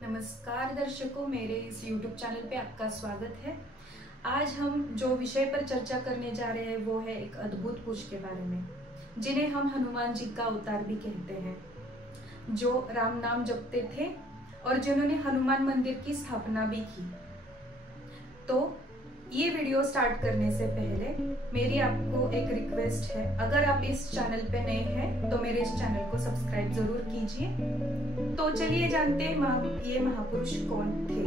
नमस्कार दर्शकों, मेरे इस YouTube चैनल पे आपका स्वागत है। आज हम जो विषय पर चर्चा करने जा रहे हैं वो है एक अद्भुत पुरुष के बारे में, जिन्हें हम हनुमान जी का अवतार भी कहते हैं, जो राम नाम जपते थे और जिन्होंने हनुमान मंदिर की स्थापना भी की। तो ये वीडियो स्टार्ट करने से पहले मेरी आपको एक रिक्वेस्ट है, अगर आप इस चैनल पे नए हैं तो मेरे इस चैनल को सब्सक्राइब जरूर कीजिए। तो चलिए जानते हैं ये महापुरुष कौन थे।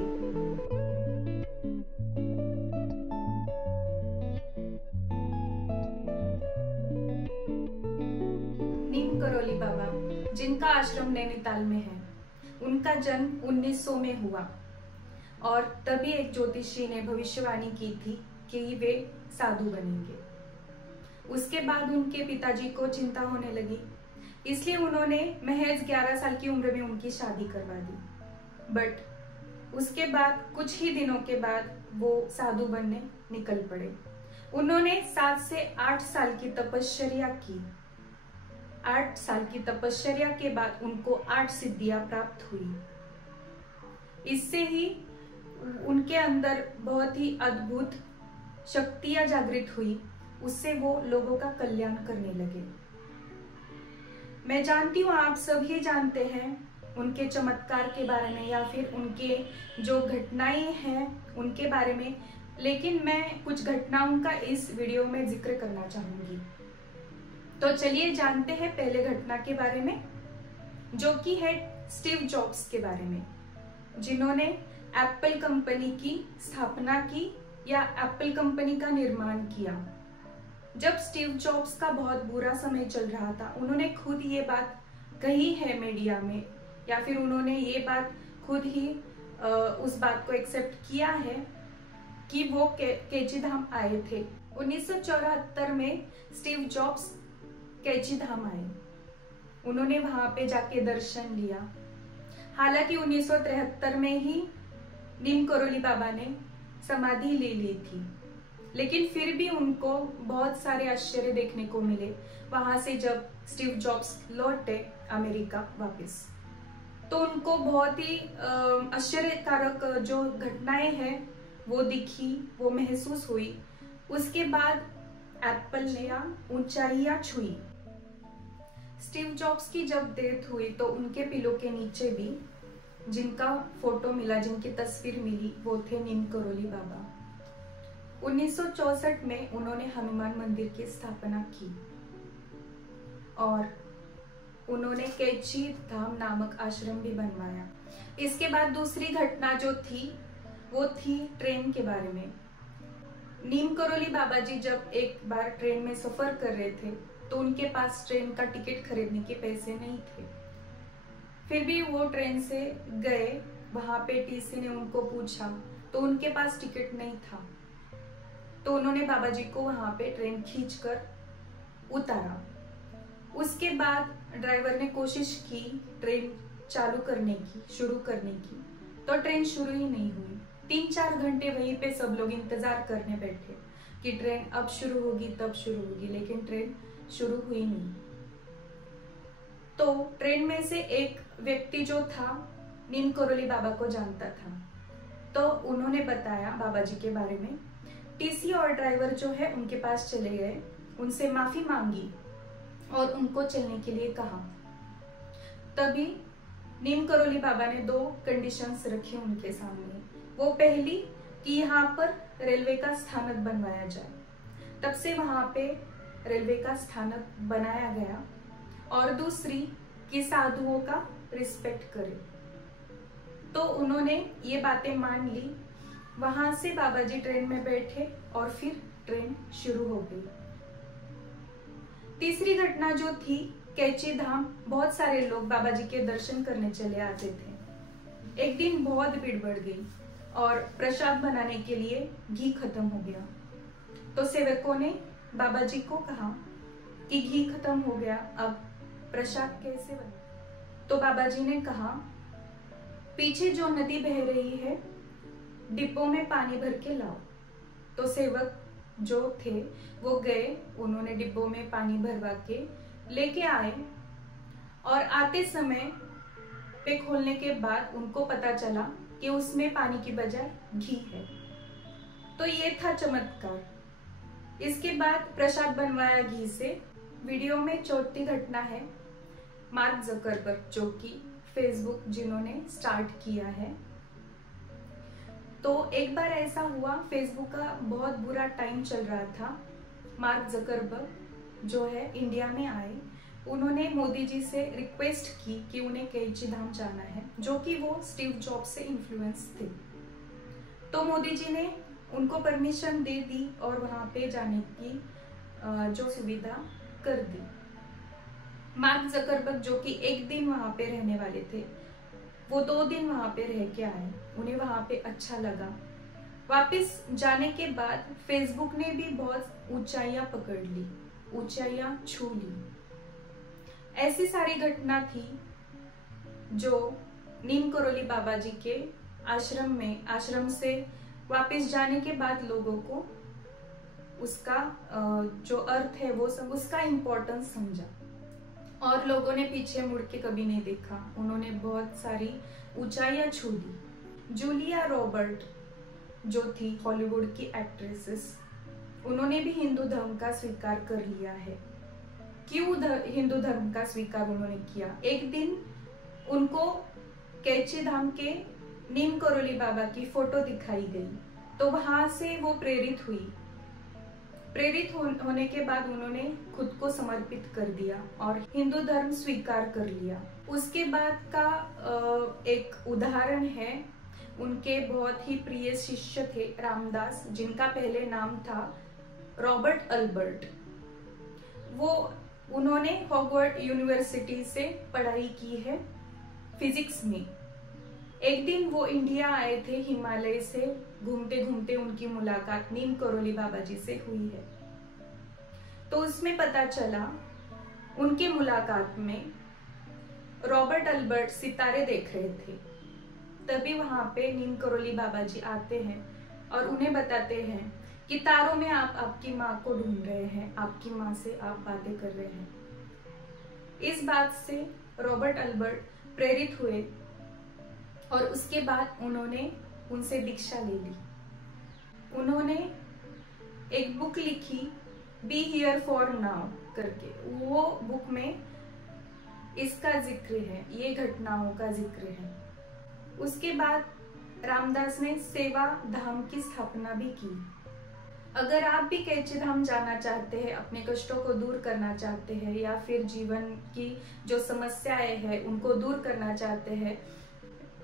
नीम करोली बाबा, जिनका आश्रम नैनीताल में है, उनका जन्म 1900 में हुआ और तभी एक ज्योतिषी ने भविष्यवाणी की थी कि वे साधु बनेंगे। उसके बाद उनके पिताजी को चिंता होने लगी, इसलिए उन्होंने महज 11 साल की उम्र में उनकी शादी करवा दी। बट उसके बाद कुछ ही दिनों के बाद वो साधु बनने निकल पड़े। उन्होंने 7 से 8 साल की तपश्चर्या की। 8 साल की तपश्चर्या के बाद उनको 8 सिद्धियां प्राप्त हुई। इससे ही उनके अंदर बहुत ही अद्भुत शक्तियां जागृत हुई। उससे वो लोगों का कल्याण करने लगे। मैं जानती हूँ आप सभी जानते हैं उनके चमत्कार के बारे में या फिर उनके जो घटनाएं हैं उनके बारे में, लेकिन मैं कुछ घटनाओं का इस वीडियो में जिक्र करना चाहूंगी। तो चलिए जानते हैं पहले घटना के बारे में, जो कि है स्टीव जॉब्स के बारे में, जिन्होंने एप्पल कंपनी की स्थापना की या एप्पल कंपनी का निर्माण किया। जब स्टीव जॉब्स का बहुत बुरा समय चल रहा था, उन्होंने खुद ये बात कही है मीडिया में, या फिर उन्होंने ये बात खुद ही उस बात को एक्सेप्ट किया है कि वो कैची धाम आए थे। 1974 में स्टीव जॉब्स कैची धाम आए। उन्होंने वहां पे जाके दर्शन लिया। हालांकि 1973 में ही नीम करोली बाबा ने समाधि ले ली थी, लेकिन फिर भी उनको बहुत सारे आश्चर्य देखने को मिले वहां से जब स्टीव जॉब्स लौटे अमेरिका वापस। तो उनको बहुत ही आश्चर्यकारक जो घटनाएं हैं वो दिखी, वो महसूस हुई। उसके बाद एप्पल ने ऊंचाइयां छुई। स्टीव जॉब्स की जब डेथ हुई तो उनके पिलो के नीचे भी जिनका फोटो मिला, जिनकी तस्वीर मिली, वो थे नीम करोली बाबा। 1964 में उन्होंने हनुमान मंदिर की स्थापना की और उन्होंने कैची धाम नामक आश्रम भी बनवाया। इसके बाद दूसरी घटना जो थी वो थी ट्रेन के बारे में। नीम करोली बाबा जी जब एक बार ट्रेन में सफर कर रहे थे तो उनके पास ट्रेन का टिकट खरीदने के पैसे नहीं थे। फिर भी वो ट्रेन से गए। वहां पे टीसी ने उनको पूछा तो उनके पास टिकट नहीं था, तो उन्होंने बाबा जी को वहां पे ट्रेन खींचकर उतारा। उसके बाद ड्राइवर ने कोशिश की ट्रेन चालू करने की, शुरू करने की, तो ट्रेन शुरू ही नहीं हुई। 3-4 घंटे वहीं पे सब लोग इंतजार करने बैठे कि ट्रेन अब शुरू होगी तब शुरू होगी, लेकिन ट्रेन शुरू हुई नहीं। तो ट्रेन में से एक व्यक्ति जो था नीम करोली बाबा को जानता था, तो उन्होंने बताया बाबा जी के बारे में। टीसी और ड्राइवर जो है उनके पास चले गए, उनसे माफी मांगी और उनको चलने के लिए कहा। तभी नीम करोली बाबा ने 2 कंडीशंस रखी उनके सामने। वो पहली कि यहाँ पर रेलवे का स्थानक बनवाया जाए। तब से वहां पे रेलवे का स्थानक बनाया गया। और दूसरी कि साधुओं का रिस्पेक्ट करे। तो उन्होंने ये बातें मान ली। वहां से बाबा जी ट्रेन में बैठे और फिर ट्रेन शुरू हो गई। तीसरी घटना जो थी कैची धाम, बहुत सारे लोग बाबा जी के दर्शन करने चले आते थे। एक दिन बहुत भीड़ बढ़ गई और प्रसाद बनाने के लिए घी खत्म हो गया। तो सेवकों ने बाबा जी को कहा कि घी खत्म हो गया, अब प्रसाद कैसे बने? तो बाबा जी ने कहा, पीछे जो नदी बह रही है डिब्बों में पानी भर के लाओ। तो सेवक जो थे वो गए, उन्होंने डिब्बों में पानी भरवा के लेके आए और आते समय पे खोलने के बाद उनको पता चला कि उसमें पानी की बजाय घी है। तो ये था चमत्कार। इसके बाद प्रसाद बनवाया घी से। वीडियो में चौथी घटना है मार्क जकरबर्ग, जो कि फेसबुक जिन्होंने स्टार्ट किया है। तो एक बार ऐसा हुआ, फेसबुक का बहुत बुरा टाइम चल रहा था। मार्क जकरबर्ग जो है इंडिया में आए। उन्होंने मोदी जी से रिक्वेस्ट की कि उन्हें कैची धाम जाना है, जो कि वो स्टीव जॉब्स से इन्फ्लुएंस थे। तो मोदी जी ने उनको परमिशन दे दी और वहां पे जाने की जो सुविधा कर दी। मार्क जकरबर्ग जो कि एक दिन वहां पे रहने वाले थे, वो 2 दिन वहां पे रह के आए। उन्हें वहां पे अच्छा लगा। वापस जाने के बाद फेसबुक ने भी बहुत ऊंचाइयां पकड़ ली, ऊंचाइयां छू ली। ऐसी सारी घटना थी जो नीम करोली बाबा जी के आश्रम से वापस जाने के बाद लोगों को उसका जो अर्थ है वो उसका इम्पोर्टेंस समझा और लोगों ने पीछे मुड़ के कभी नहीं देखा। उन्होंने बहुत सारी ऊंचाइयां छू ली। जूलिया रॉबर्ट जो थी हॉलीवुड की एक्ट्रेसेस, उन्होंने भी हिंदू धर्म का स्वीकार कर लिया है। क्यों हिंदू धर्म का स्वीकार उन्होंने किया? एक दिन उनको कैची धाम के नीम करोली बाबा की फोटो दिखाई गई, तो वहां से वो प्रेरित हुई। होने के बाद उन्होंने खुद को समर्पित कर दिया और हिंदू धर्म स्वीकार कर लिया। उसके बाद का एक उदाहरण है, उनके बहुत ही प्रिय शिष्य थे रामदास, जिनका पहले नाम था रॉबर्ट अल्बर्ट। उन्होंने हॉगवर्ड यूनिवर्सिटी से पढ़ाई की है फिजिक्स में। एक दिन वो इंडिया आए थे, हिमालय से घूमते घूमते उनकी मुलाकात नीम करोली बाबा जी से हुई है। तो उसमें पता चला, उनके मुलाकात में रॉबर्ट अल्बर्ट सितारे देख रहे थे। तभी वहां पे नीम करोली बाबा जी आते हैं और उन्हें बताते हैं कि तारों में आप आपकी माँ को ढूंढ रहे हैं, आपकी माँ से आप बातें कर रहे हैं। इस बात से रॉबर्ट अल्बर्ट प्रेरित हुए और उसके बाद उन्होंने उनसे दीक्षा ले ली। उन्होंने एक बुक लिखी, बी हियर फॉर नाउ करके। वो बुक में इसका जिक्र है, ये घटनाओं का जिक्र है। उसके बाद रामदास ने सेवा धाम की स्थापना भी की। अगर आप भी कैची धाम जाना चाहते हैं, अपने कष्टों को दूर करना चाहते हैं या फिर जीवन की जो समस्याएं हैं उनको दूर करना चाहते हैं,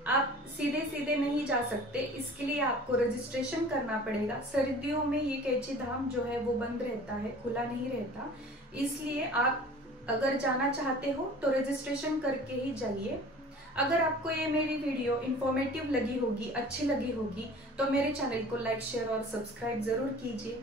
आप सीधे सीधे नहीं जा सकते। इसके लिए आपको रजिस्ट्रेशन करना पड़ेगा। सर्दियों में ये कैची धाम जो है वो बंद रहता है, खुला नहीं रहता। इसलिए आप अगर जाना चाहते हो तो रजिस्ट्रेशन करके ही जाइए। अगर आपको ये मेरी वीडियो इंफॉर्मेटिव लगी होगी, अच्छी लगी होगी, तो मेरे चैनल को लाइक, शेयर और सब्सक्राइब जरूर कीजिए।